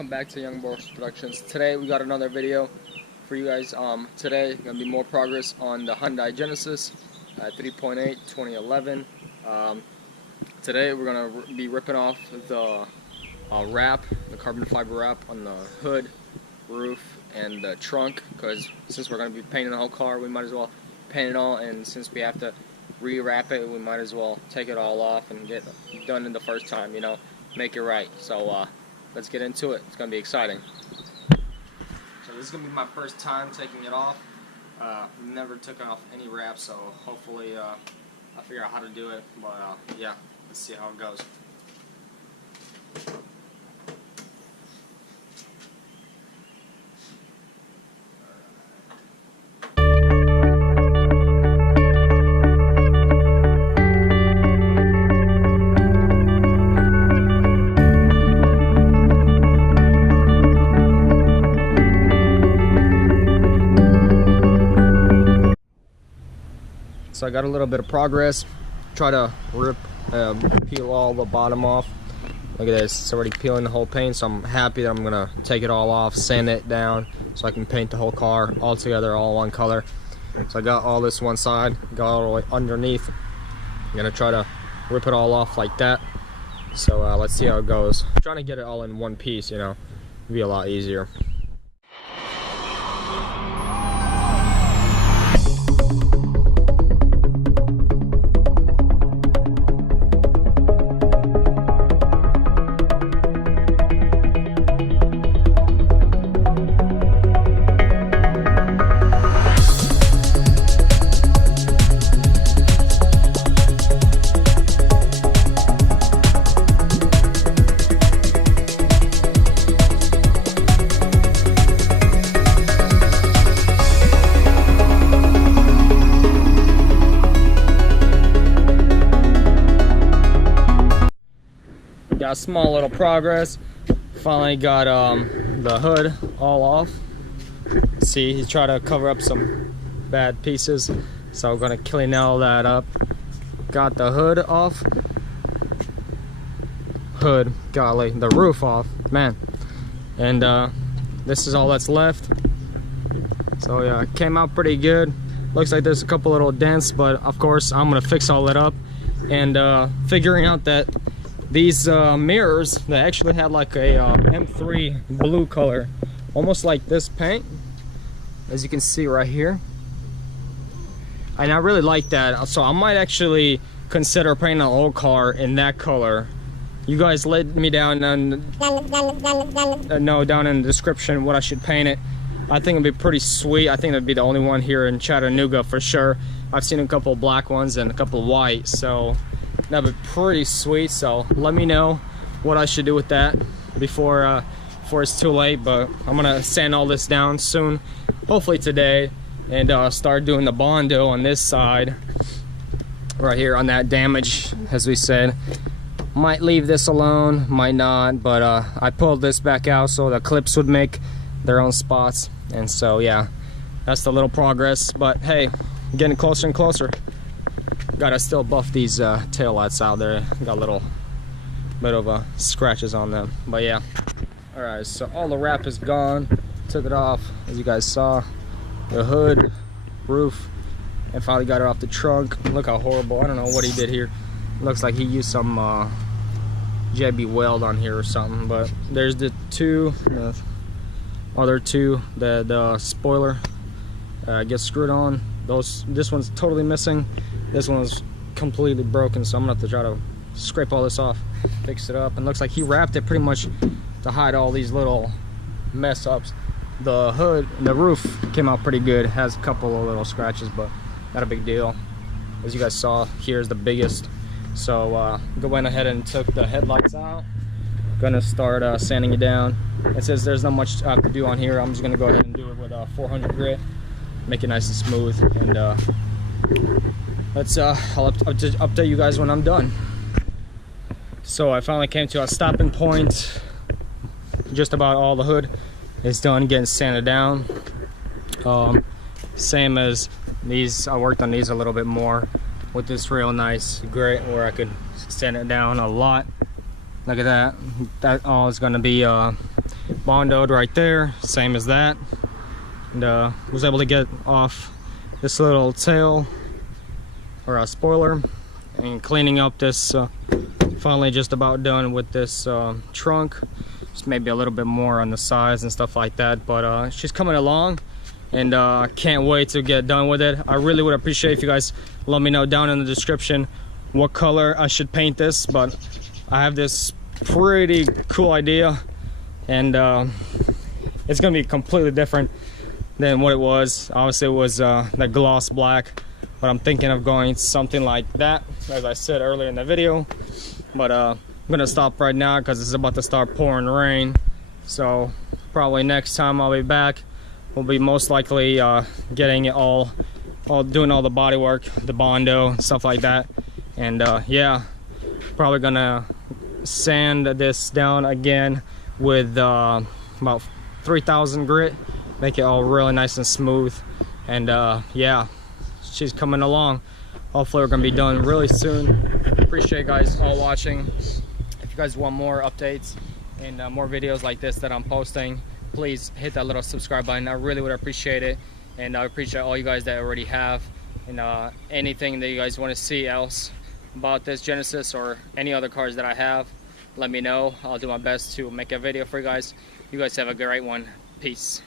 welcome back to Young Boss Productions. Today we got another video for you guys. Today gonna be more progress on the Hyundai Genesis 3.8 2011. Today we're gonna be ripping off the wrap, the carbon fiber wrap on the hood, roof, and the trunk. Because since we're gonna be painting the whole car, we might as well paint it all. And since we have to re-wrap it, we might as well take it all off and get done in the first time. You know, make it right. So let's get into it. It's gonna be exciting. So this is gonna be my first time taking it off. Never took off any wrap, so hopefully I'll figure out how to do it. But yeah, let's see how it goes. So I got a little bit of progress. Try to peel all the bottom off. Look at this, it's already peeling the whole paint, so I'm happy that I'm gonna take it all off, sand it down, so I can paint the whole car all together, all one color. So I got all this one side, got all the way underneath. I'm gonna try to rip it all off like that. So let's see how it goes. I'm trying to get it all in one piece, you know, it'd be a lot easier. Got small little progress. Finally got the hood all off. See, he's trying to cover up some bad pieces, so we're gonna clean all that up. Got the hood off. Golly, the roof off, man. And this is all that's left. So yeah, it came out pretty good. Looks like there's a couple little dents, but of course I'm gonna fix all that up. And figuring out that these mirrors, they actually had like a M3 blue color, almost like this paint, as you can see right here. And I really like that, so I might actually consider painting an old car in that color. You guys let me down and know down in the description what I should paint it. I think it'd be pretty sweet. I think it'd be the only one here in Chattanooga for sure. I've seen a couple of black ones and a couple of white, so that'd be pretty sweet. So let me know what I should do with that before it's too late. But I'm gonna sand all this down soon, hopefully today, and start doing the Bondo on this side right here on that damage, as we said. Might leave this alone, might not, but I pulled this back out so the clips would make their own spots. And so yeah, that's the little progress, but hey, getting closer and closer. Gotta still buff these tail lights out there. Got a little bit of scratches on them, but yeah. All right, so all the wrap is gone. Took it off, as you guys saw. The hood, roof, and finally got it off the trunk. Look how horrible. I don't know what he did here. Looks like he used some JB Weld on here or something. But there's the other two. The spoiler gets screwed on. This one's totally missing. This one was completely broken, so I'm gonna have to try to scrape all this off, fix it up. And looks like he wrapped it pretty much to hide all these little mess ups. The hood, the roof came out pretty good. Has a couple of little scratches, but not a big deal. As you guys saw, here's the biggest. So went ahead and took the headlights out. Gonna start sanding it down. It says there's not much I have to do on here. I'm just gonna go ahead and do it with 400 grit. Make it nice and smooth, and I'll update you guys when I'm done. So I finally came to a stopping point. Just about all the hood is done getting sanded down. Same as these, I worked on these a little bit more with this real nice gray where I could sand it down a lot. Look at that. That all is going to be Bondoed right there, same as that. And was able to get off this little tail or a spoiler, and cleaning up this finally just about done with this trunk. Just maybe a little bit more on the sides and stuff like that, but she's coming along, and can't wait to get done with it. I really would appreciate if you guys let me know down in the description what color I should paint this, but I have this pretty cool idea, and it's gonna be completely different than what it was. Obviously it was the gloss black, but I'm thinking of going something like that, as I said earlier in the video. But I'm gonna stop right now because it's about to start pouring rain, so probably next time I'll be back, we'll be most likely getting it all doing all the body work, the Bondo, stuff like that. And yeah, probably gonna sand this down again with about 3000 grit, make it all really nice and smooth. And yeah, she's coming along. Hopefully we're gonna be done really soon. Appreciate you guys all watching. If you guys want more updates and more videos like this that I'm posting, please hit that little subscribe button. I really would appreciate it, and I appreciate all you guys that already have. And anything that you guys want to see else about this Genesis or any other cars that I have, let me know. I'll do my best to make a video for you guys. You guys have a great one. Peace.